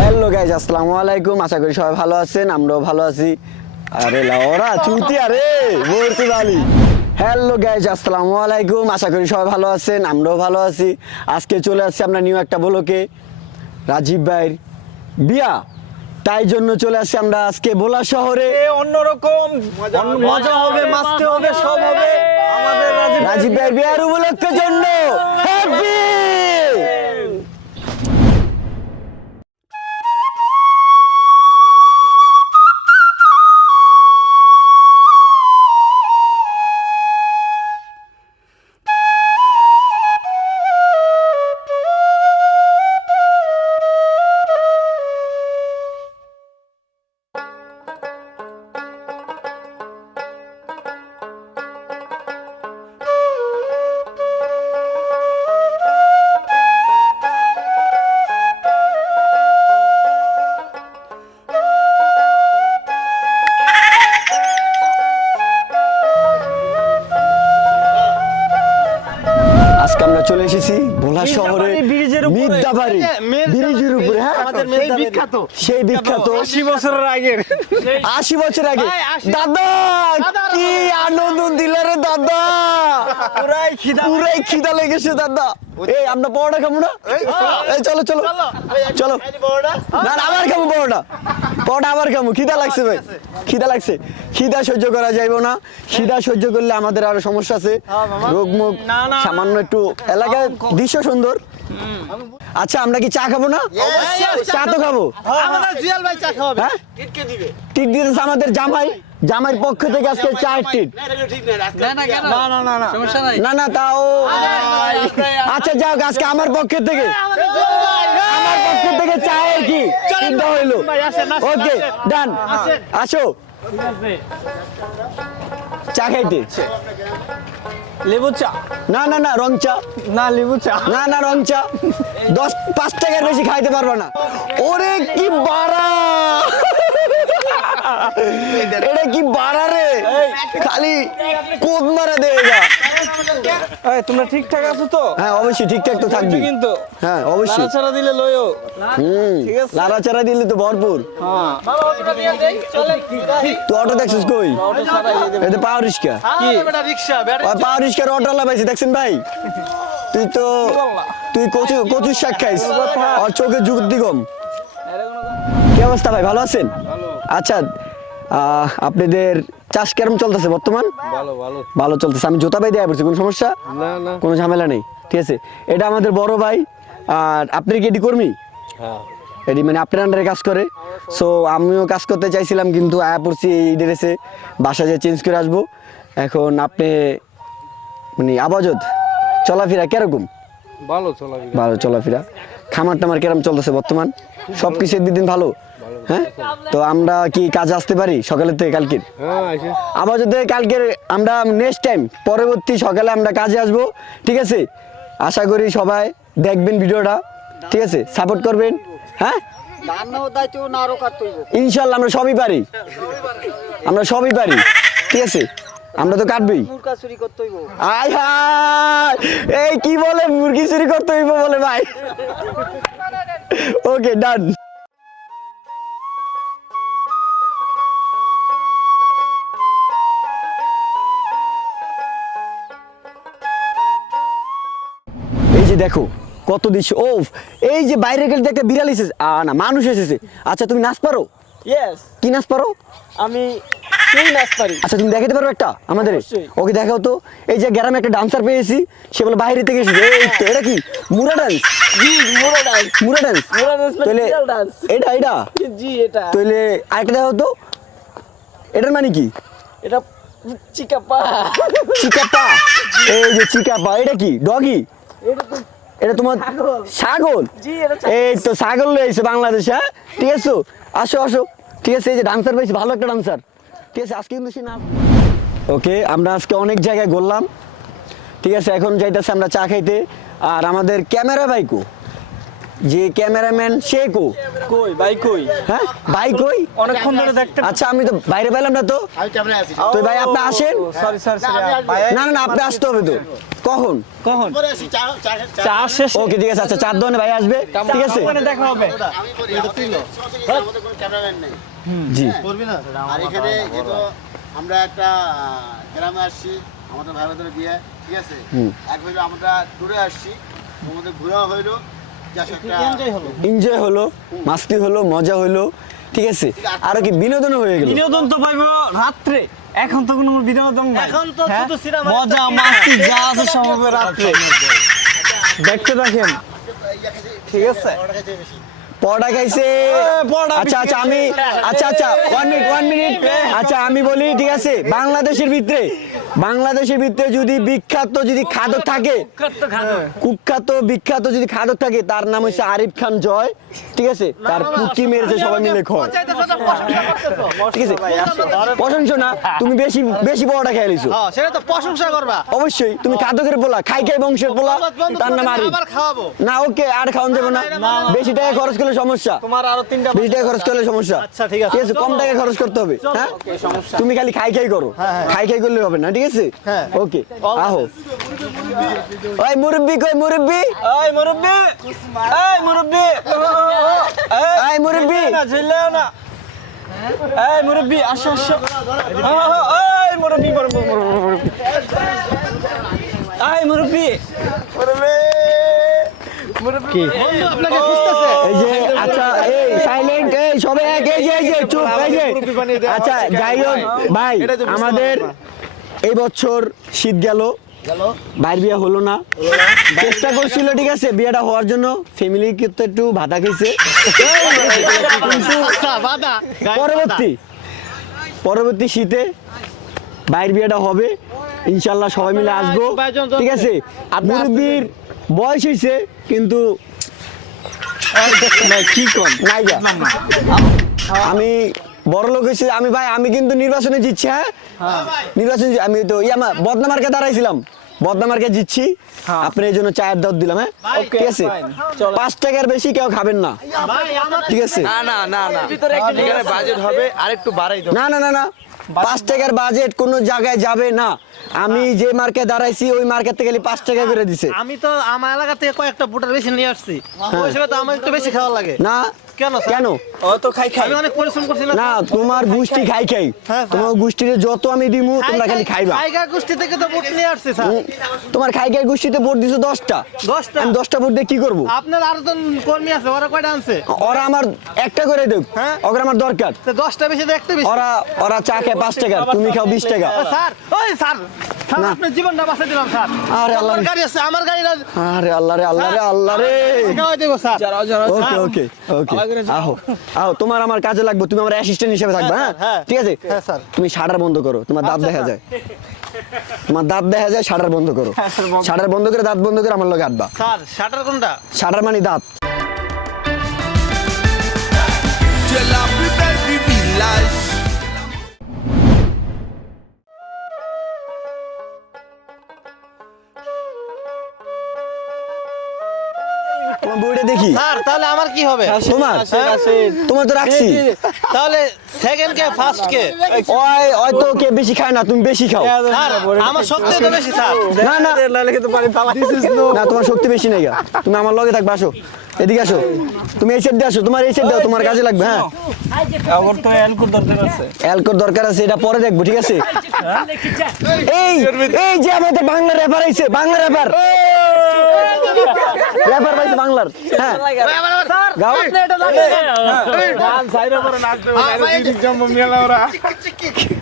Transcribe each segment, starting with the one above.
Hello guys আসসালামু আলাইকুম। আশা করি সবাই ভালো আছেন আমরাও ভালো আছি। আরে লাওরা চুতি আরে বলছি বালি। হ্যালো গাইজ আসসালামু আলাইকুম। আশা করি সবাই ভালো আছেন আমরাও ভালো আছি। আজকে চলে আসছি আমরা নিউ একটা বলোকে। রাজীব ভাইয়ের বিয়া। তাই জন্য চলে আসছি আমরা আজকে ভোলা শহরে। এ অন্যরকম। অন্য- মজা হবে মাস্তে হবে সব হবে। আমাদের রাজীব রাজীব ভাইয়ের বিয়ার উপলক্ষের জন্য। হ্যাপি বিখ্যাত। সেই বিখ্যাত। আশি বছরের আগের। আশি বছর আগে। দাদা কি আনন্দ দিল রে দাদা। পুরাই খিদা পুরাই খিদা লেগেছে দাদা। এই আমরা বড়টা খাব না? এই চলো। চলো চলো। না না আবার খাব বড়টা আবার খাব। খিদা লাগছে ভাই। খিদা লাগছে। খিদা সহ্য করা যাইবো না। খিদা সহ্য করলে আমাদের আরও সমস্যা আছে। রোগ মুখ না, না। সামান্য একটু এলাকায় দৃশ্য সুন্দর। আচ্ছা আমরা কি চা খাব না? চা তো খাব। আমাদের জুয়াল ভাই চা খাওয়াবে। হ্যাঁ? টিট দিতেছে আমাদের জামাই। জামাইয়ের পক্ষ থেকে আজকে চায়ের টিট। না না না না সমস্যা নাই। না না তাও আচ্ছা যাও আজকে আমার পক্ষের থেকে। আমার পক্ষের থেকে চায়ের কি? চিন্তা হইল। ওকে ডান আসো। চা খাইতে। লেবু চা? না না না রং চা। না লেবু চা। না না রং চা। দশ পাঁচ টাকার বেশি খাইতে পারব না। ওরে কি বাড়া! এটা কি বাড়া রে? খালি কোদ মারা এই তোমরা ঠিকঠাক আছো তো? হ্যাঁ অবশ্যই ঠিকঠাক তো থাকবি। কিন্তু। হ্যাঁ অবশ্যই। নাড়াচাড়া দিলে লয়ও হুম ঠিক আছে। দিলে তো ভরপুর। হ্যাঁ। তুই অটো দেখছিস কই? পাওয়ার রিক্সা। কি? পাওয়ার রিক্সার অটো লাগাইছি দেখছেন ভাই? তুই তো তুই কচু কচুর শাক খাইস। আর চোখে যুগ দিগম। কি অবস্থা ভাই ভালো আছেন? আচ্ছা আপনাদের চাষ কেরম চলতেছে বর্তমান? ভালো ভালো। ভালো চলতেছে। আমি জোতা ভাই দেয়া পড়ছি কোনো সমস্যা? না না। কোনো ঝামেলা নেই ঠিক আছে? এটা আমাদের বড় ভাই আর আপনি কি এটি কর্মী? হ্যাঁ। এটি মানে আপনার আন্ডারে কাজ করে। সো আমিও কাজ করতে চাইছিলাম কিন্তু আয়া পড়ছি এই ড্রেসে বাসা যে চেঞ্জ করে আসব। এখন আপনি মানে আবাজত চলাফেরা কীরকম? ভালো চলা ভালো চলাফেরা। খামার টামার কীরকম চলতেছে বর্তমান? সব কিছু দিন ভালো? হ্যাঁ? তো আমরা কি কাজে আসতে পারি সকালের থেকে কালকের? হ্যাঁ যদি আবাজতে কালকের আমরা নেক্সট টাইম পরবর্তী সকালে আমরা কাজে আসব ঠিক আছে? আশা করি সবাই দেখবেন ভিডিওটা ঠিক আছে? সাপোর্ট করবেন হ্যাঁ? ইনশাল্লাহ আমরা সবই পারি। আমরা সবই পারি ঠিক আছে? আমরা তো কাটবই। আয় হায়! এই কি বলে মুরগি চুরি করতে হইব বলে ভাই। ওকে ডান যে দেখো কত দৃশ্য ও এই যে বাইরে গেলে দেখতে বিড়াল এসেছে। আ না মানুষ এসেছে। আচ্ছা তুমি নাচ পারো? ইয়েস কি নাচ পারো? আমি সেই নাচ পারি। আচ্ছা তুমি দেখাতে পারো একটা? আমাদের। ওকে দেখাও তো। এই যে গ্রামে একটা ডান্সার পেয়েছি সে বলে বাইরে থেকে এসেছে। এই তো এটা কি? মুরা ডান্স জি মোরা ডান্স মুরা ডান্স মোরা মানে তাহলে এটা এটা? জি এটা। তাহলে আরেকটা দেখাও তো। এটার মানে কি? এটা চিকাপা চিকাপা এই যে চিকাপা এটা কি? ডগি? এটা তোমার ছাগল। এই তো ছাগল রয়েছে বাংলাদেশে হ্যাঁ? ঠিক আছে? আসো আসো। ঠিক আছে এই যে ডান্সার পেয়েছি ভালো একটা ডান্সার ঠিক আছে আজকে কিন্তু সে না ওকে আমরা আজকে অনেক জায়গায় ঘুরলাম। ঠিক আছে এখন যাইতেছে আমরা চা খাইতে। আর আমাদের ক্যামেরা বাইকও যে ক্যামেরাম্যান সে কো? কই? ভাই কই? হ্যাঁ? ভাই কই? অনেকক্ষণ ধরে দেখতে আচ্ছা আমি তো বাইরে পেলাম না তো। আমি ক্যামেরায় আছি। তো ভাই আপনি আসেন? সরি সরি সরি না না না আপনি আসতে হবে তো। কখন? কখন? পরে আসি চা চা শেষ। ওকে ঠিক আছে আচ্ছা চার দোকানে ভাই আসবে ঠিক আছে? ওখানে দেখা হবে। আমি বলি আমাদের আমাদের কোনো ক্যামেরাম্যান নেই। জি। করবি না? আর এখানে যেহেতু আমরা একটা গ্রামে আসছি আমাদের ভাই বোনের বিয়ে ঠিক আছে? এক হইল আমরা দূরে আসছি আমাদের ঘোরা হইল এনজয় হলো। মাস্তি হলো মজা হলো ঠিক আছে? আর কি বিনোদনও হয়ে গেল? বিনোদন তো পাইবো রাত্রে। এখন তো কোনো বিনোদন নাই। এখন তো হ্যাঁ? শুধু সিনেমা মজা মাস্তি যা আছে হবে রাত্রে। দেখতে থাকেন। ঠিক আছে? পড়া খাইছে। পরোটা আচ্ছা আচ্ছা আমি আচ্ছা আচ্ছা ওয়ান মিনিট ওয়ান মিনিট আচ্ছা আমি বলি ঠিক আছে বাংলাদেশের ভিতরে বাংলাদেশের ভিতরে যদি বিখ্যাত যদি খাদক থাকে কুখ্যাত বিখ্যাত যদি খাদক থাকে তার নাম হচ্ছে আরিফ খান জয়। ঠিক আছে? তার পুকি মেরেছে সবাই মিলে খয়। ঠিক আছে? প্রশংসা না তুমি বেশি বেশি বড়টা খেয়ে লিছো হ্যাঁ, সেটা তো প্রশংসা করবা। অবশ্যই তুমি খাদকের পোলা খাই খাই বংশের পোলা তার নাম আরিফ। না ওকে আর খাওয়ান যাবে না। বেশি টাকা খরচ করলে সমস্যা। তোমার আরও তিনটা বেশি টাকা খরচ করলে সমস্যা। আচ্ছা, ঠিক আছে। কম টাকা খরচ করতে হবে? হ্যাঁ? তুমি খালি খাই খাই করো। খাই খাই করলে হবে না ঠিক আছে? হ্যাঁ। ওকে আহো। ওই মুরব্বি কই মুরব্বি? এই মুরব্বি এই মুরব্বি। এই মুরব্বি না ঝুললেও না এই মুরব্বি আসো আসো এই মুরব্বি মুরব্বি এই মুরব্বি মুরব্বি আপনাকে খুঁজতেছে। এই যে আচ্ছা এই সাইলেন্ট এই সবে এক এই যে এই যে চুপ এই যে। আচ্ছা যাই হোক ভাই আমাদের এই বছর শীত গেল। বাইর বিয়ে হলো না। চেষ্টা করছিল ঠিক আছে বিয়েটা হওয়ার জন্য। ফ্যামিলি কিন্তু একটু ভাতা খেয়েছে। পরবর্তী পরবর্তী শীতে বাইর বিয়েটা হবে। ইনশাল্লাহ সবাই মিলে আসব। ঠিক আছে মুরব্বীর বয়স হয়েছে কিন্তু কি আমি বড় লোক হয়েছে আমি ভাই আমি কিন্তু নির্বাচনে জিতছি হ্যাঁ? নির্বাচন আমি তো ইয়ামা বদনামার্কে দাঁড়াইছিলাম? বদনামার্কে জিতছি। আপনি এই জন্য চায়ের দাওয়াত দিলাম হ্যাঁ? ঠিক আছে? পাঁচ টাকার বেশি কেউ খাবেন না। ঠিক আছে? না না না না। এখানে বাজেট হবে আর বাড়াই না না না না। পাঁচ টাকার বাজেট কোনো জায়গায় যাবে না। আমি যে মার্কে দাঁড়াইছি ওই মার্কেট থেকে পাঁচ টাকা করে দিছে। আমি তো আমার এলাকা থেকে কয়েকটা বুটার বেশি নিয়ে আসছি। ওই হিসেবে তো আমার একটু বেশি খাওয়া লাগে। না কেন কেন? ও তো খাই খাই। আমি অনেক পরিশ্রম করছি না না তোমার গোষ্ঠী খাই। খাই হ্যাঁ, তোমার গোষ্ঠীতে যত আমি দিমু তোমরা খালি খাইবা। খাইগা গোষ্ঠী থেকে তো বুট নিয়ে আসছি স্যার। তোমার খাই খাই গোষ্ঠীতে ভোট দিছো দশটা। দশটা? আমি দশটা ভোট দিয়ে কি করব? আপনার আরও জন কর্মী আছে ওরা কয়টা আনছে? ওরা আমার একটা করে দেব হ্যাঁ? ওরা আমার দরকার। তো বেশি তো একটা বেশি। ওরা ওরা চা খায় পাঁচ টাকা তুমি খাও বিশ টাকা। ও, স্যার ওই স্যার স্যার আপনার জীবনটা বাঁচাই দিলাম স্যার। আরে আল্লাহ আমার গাড়ি আছে আমার গাড়ি আরে আল্লাহ রে আল্লাহ রে আল্লাহ রে। ওকে ওকে ওকে। আহো আহো তোমার আমার কাজে লাগবে তুমি আমার অ্যাসিস্ট্যান্ট হিসেবে থাকবে হ্যাঁ হ্যাঁ। ঠিক আছে? হ্যাঁ, স্যার। তুমি শাটার বন্ধ করো তোমার দাঁত দেখা যায়। তোমার দাঁত দেখা যায় শাটার বন্ধ করো। শাটার বন্ধ করে দাঁত বন্ধ করে আমার লগে আটবা স্যার শাটার কোনটা? শাটার মানে দাঁত। তোমার বইটা দেখি। স্যার তাহলে আমার কি হবে? তোমার আসেন, আসেন। তোমার তো রাখছি। তাহলে সেকেন্ড কে ফার্স্ট কে? ওই ওই তো কে বেশি খায় না তুমি বেশি খাও। স্যার আমার শক্তি তো বেশি স্যার। না না। লাইলে কিন্তু পানি ফালা না তোমার শক্তি বেশি নেই তুমি আমার লগে থাকবে আসো। এদিকে আসো। তুমি এই সাইড দিয়ে আসো। তোমার এই সাইড দাও তোমার কাজে লাগবে হ্যাঁ। আমার তো অ্যালকোহল দরকার আছে। অ্যালকোর দরকার আছে এটা পরে দেখব ঠিক আছে? এই এই যে আমাদের বাংলা রেপার আইছে বাংলা রেপার রেপার পাইছে বাংলার হ্যাঁ। গাও।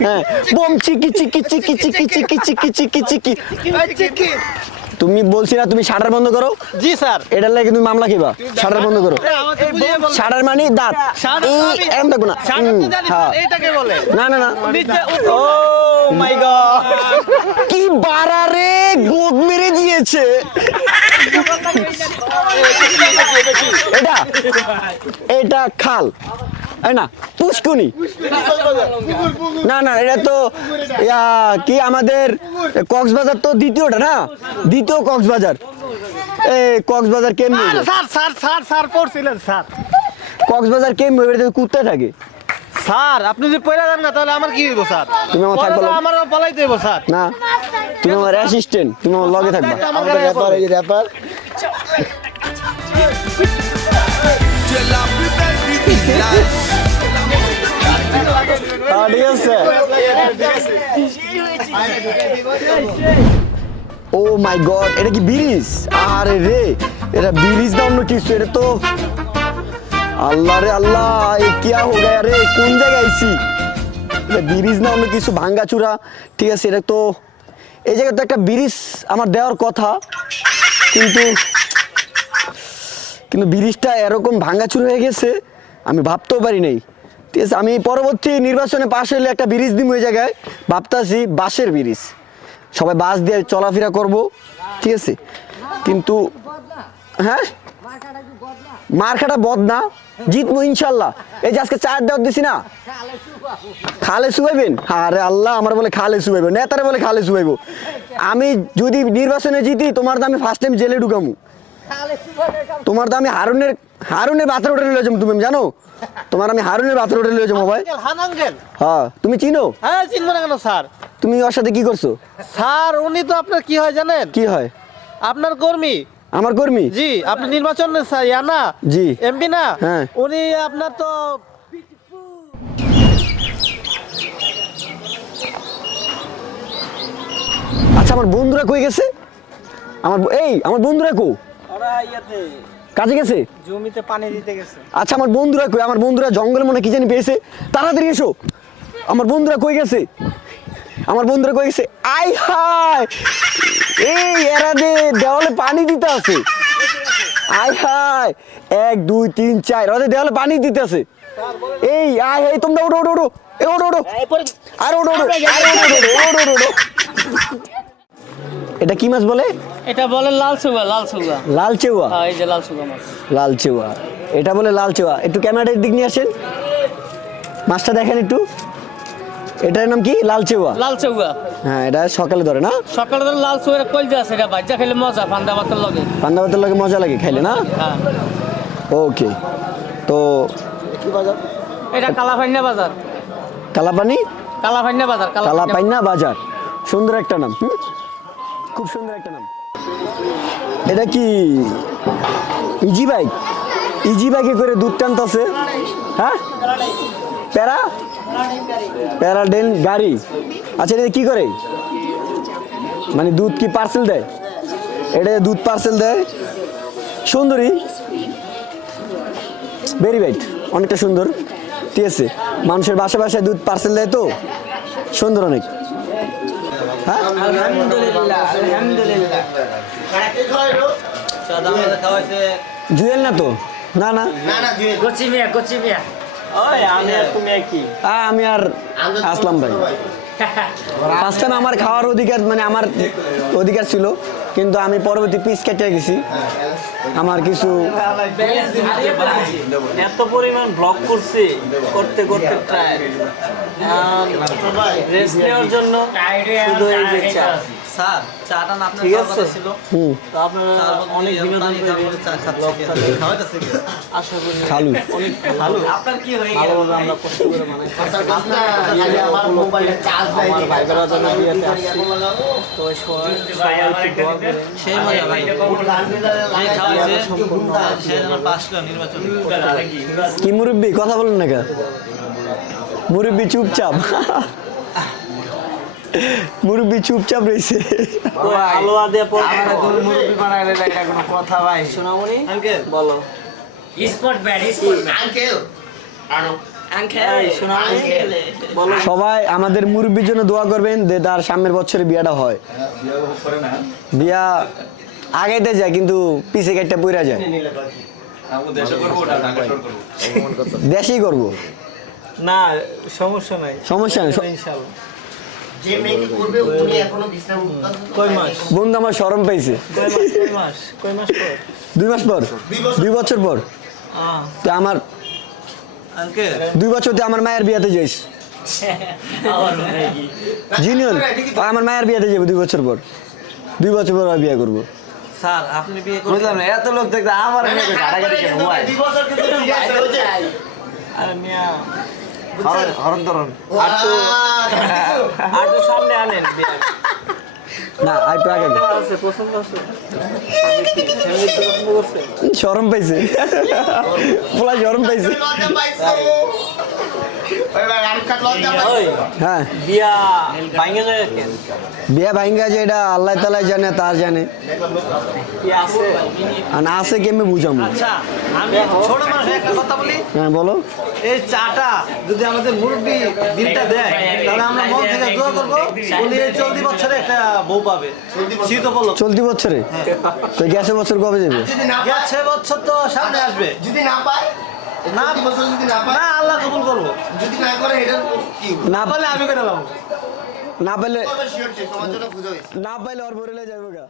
হ্যাঁ। বম চিকি চিকি চিকি চিকি চিকি। চিকি চিকি চিকি। তুমি বলছি না তুমি শাটার বন্ধ করো জি স্যার এটার লাগে তুমি মামলা খেবা শাটার বন্ধ করো শাটার মানে দাঁত এম থাকব না হ্যাঁ। না না না ও মাই গড কি বাড়া রে গোদ মেরে দিয়েছে এটা এটা খাল না পুষ্কুনি। না না এটা তো ইয়া, কি আমাদের কক্সবাজার তো দ্বিতীয়টা না? দ্বিতীয় কক্সবাজার। এই কক্সবাজার কেমনি স্যার স্যার স্যার স্যার পড়ছিলেন স্যার। কক্সবাজার কেমনি বাড়িতে কুত্তা থাকে। স্যার আপনি যদি পয়লা দেন না তাহলে আমার কি হইব স্যার? তুমি আমার থাকবা লগে? আমার পলাইতে হইব স্যার। না তুমি আমার অ্যাসিস্ট্যান্ট তুমি আমার লগে থাকবা। আমার র্যাপার এই হ্যাঁ, ও মাই গড, এটা কি ব্রিজ? আরে রে, এটা ব্রিজ না অন্য কিছু, এটা তো আল্লাহ রে আল্লাহ, এ কিয়া হো গয়া রে? কোন জায়গায় আইছি? এটা ব্রিজ না অন্য কিছু ভাঙ্গা চূড়া ঠিক আছে, এটা তো এই জায়গায় তো একটা ব্রিজ আমার দেওয়ার কথা, কিন্তু কিন্তু ব্রিজটা এরকম ভাঙ্গাচুর হয়ে গেছে। আমি ভাবতেও পারি নাই। ঠিক আছে, আমি পরবর্তী নির্বাচনে পাশ হলে একটা ব্রিজ দিব ওই জায়গায়। ভাবতাছি বাসের ব্রিজ। সবাই বাস দিয়ে চলাফেরা করব, ঠিক আছে? কিন্তু হ্যাঁ? মার্কাটা বদনা। জিতবো ইনশাল্লাহ। এই যে আজকে চার দেওয়ার দিছি না? খালে শুবাইবেন আরে আল্লাহ, আমার বলে খালে শুবাইবো নেতারে বলে খালে শুবাইবো আমি যদি নির্বাচনে জিতি, তোমার তো আমি ফার্স্ট টাইম জেলে ঢুকামু। তোমার তো আমি হারুনের হারুনের বাতের হোটেলে লয়ে যাব তুমি জানো? তোমার আমি হারুনের বাতের হোটেলে লয়ে যাব ভাই। আঙ্কেল হান আঙ্কেল। হ্যাঁ তুমি চিনো? হ্যাঁ চিনবো না কেন স্যার? তুমি ওর সাথে কি করছ? স্যার উনি তো আপনার কি হয় জানেন? কি হয়? আপনার কর্মী। আমার কর্মী? জি আপনি নির্বাচন স্যার ইয়া না? জি। এমপি না? হ্যাঁ। উনি আপনার তো আচ্ছা আমার বন্ধুরা কই গেছে? আমার এই আমার বন্ধুরা কো? ওরা ইয়াতে। কাজে গেছে? জমিতে পানি দিতে গেছে। আচ্ছা আমার বন্ধুরা কই? আমার বন্ধুরা জঙ্গলে মনে কি জানি পেয়েছে। তাড়াতাড়ি এসো। আমার বন্ধুরা কই গেছে? আমার বন্ধুরা কই গেছে? আই হাই এই এরা দে দেওয়ালে পানি দিতে আছে। আই হাই এক দুই তিন চার ওদের দেওয়ালে পানি দিতে আছে। এই আয় এই তোমরা ওঠো ওঠো ওঠো। এ ওঠো ওঠো। আর ওঠো ওঠো আর ওঠো ওঠো ওঠো ওঠো। এটা কি মাছ বলে? এটা বলে লাল সুগা লাল সুগা লাল চেউয়া হ্যাঁ এই যে লাল সুগা মাছ। লাল চেওয়া এটা বলে লাল চেওয়া একটু ক্যামেরাটার দিক নিয়ে আসেন। মাছটা দেখেন একটু। এটার নাম কি? লাল চেওয়া লাল চৌগা হ্যাঁ এটা সকালে ধরে না? সকালে তো লাল সুগা কলজা আছে এটা বাজ্জা খেলে মজা ফান্দা ভাতের লগে। পান্ডা ভাতের লাগে মজা লাগে খাইলে না? হ্যাঁ। ওকে। তো কি এটা কালাফাইনা বাজার। কালাপানি? কালাফাইনা বাজার কালাপাইনা বাজার। সুন্দর একটা নাম? খুব সুন্দর একটা নাম। এটা কি ইজি বাইক? ইজি বাইকে করে দুধ টানতেছে। হ্যাঁ? প্যারা? প্যারাডেন গাড়ি। আচ্ছা এটা কি করে? মানে দুধ কি পার্সেল দেয়? এটা দুধ পার্সেল দেয়। সুন্দরী। ভেরি বাইট অনেকটা সুন্দর। ঠিক আছে। মানুষের বাসা বাসায় দুধ পার্সেল দেয় তো? সুন্দর অনেক। জুয়েল না তো? না না। ওই আমি আর তুমি একই। আ, আমি আর আসলাম ভাই। ফার্স্ট টাইম আমার খাওয়ার অধিকার মানে আমার অধিকার ছিল কিন্তু আমি পরবর্তী পিস কেটে গেছি। আমার কিছু এত পরিমাণ ব্লক করছি করতে করতে প্রায় রেস্ট নেওয়ার জন্য শুধু এই যে চা। স্যার চাটা না আপনার ঠিক খাওয়ার আছে। কথা ছিল। তো আপনারা অনেক বিনোদন করবেন চা খাচ্ছে খাওয়াইতেছে কি? আশা করি খালু। অনেক ভালো। আপনার কি হয়ে আমরা কষ্ট করে আমার মোবাইলে চার্জ নাই তো সবাই করেন সেই মজা ভাই যে খাওয়াইছে সে যেন পাস নির্বাচন কি মুরব্বী? কথা বলুন না কা মুরব্বী চুপচাপ। মুরব্বী চুপচাপ রয়েছে। আলোয়া দিয়ে পড়ে। কথা ভাই। সোনামণি আঙ্কেল। বলো। Spot bat spot uncle. এই সবাই আমাদের মুরব্বীর জন্য দোয়া করবেন যে তার সামনের বছরে বিয়াটা হয়। বিয়া আগাইতে যায় কিন্তু পিছে কাটটা পইরা যায়। দেশেই করব। না সমস্যা নাই। সমস্যা নেই যে মেয়েটি করবে উনি এখনও বিশ্রাম কয় মাস? বন্ধু আমার শরম পাইছে। কয় মাস? কয় মাস? কয় মাস পর? দুই মাস পর। দুই বছর পর। তো আমার দুই বছর দিয়ে আমার মায়ের বিয়াতে যাইস। জিনিয়ল আমার মায়ের বিয়াতে যাব দুই বছর পর। দুই বছর পর আমি বিয়ে করব। স্যার আপনি বিয়ে করছেন বুঝলাম না এত লোক দেখতে আমার না, না, মেয়েকে ঘাটাঘাটি কেন ভাই দুই বছর কিন্তু ঠিক আছে, ওই যে। আরে মিয়া। হরণ। আর তো সামনে আনেন না আর একটু আগে পছন্দ আছে। শরম পাইছে। পোলা শরম পাইছে। হ্যাঁ। বিয়া ভাঙে যায় কেন বিয়ে ভাঙ্গা যে এটা আল্লাহ তালা জানে তার জানে। কি আছে? আর না আছে কেমনি বুঝাম আচ্ছা আমি ছোট মানুষ একটা কথা বলি। হ্যাঁ বলো। এই চাটা যদি আমাদের মুরব্বী দিনটা দেয় তাহলে আমরা মন থেকে দোয়া করব উনি এই চলতি বছরে একটা বউ পাবে। শীত উপলক্ষ চলতি বছরে? তো গ্যাসে বছর কবে যাবে? যদি না বছর তো সামনে আসবে। যদি না পায় না ফসল যদি না পায় না আল্লাহ কবুল করব। যদি না করে এটা কি না আমি কেন পাবো না হয়েছে। না পাইলে ওর বলে যাবে গা।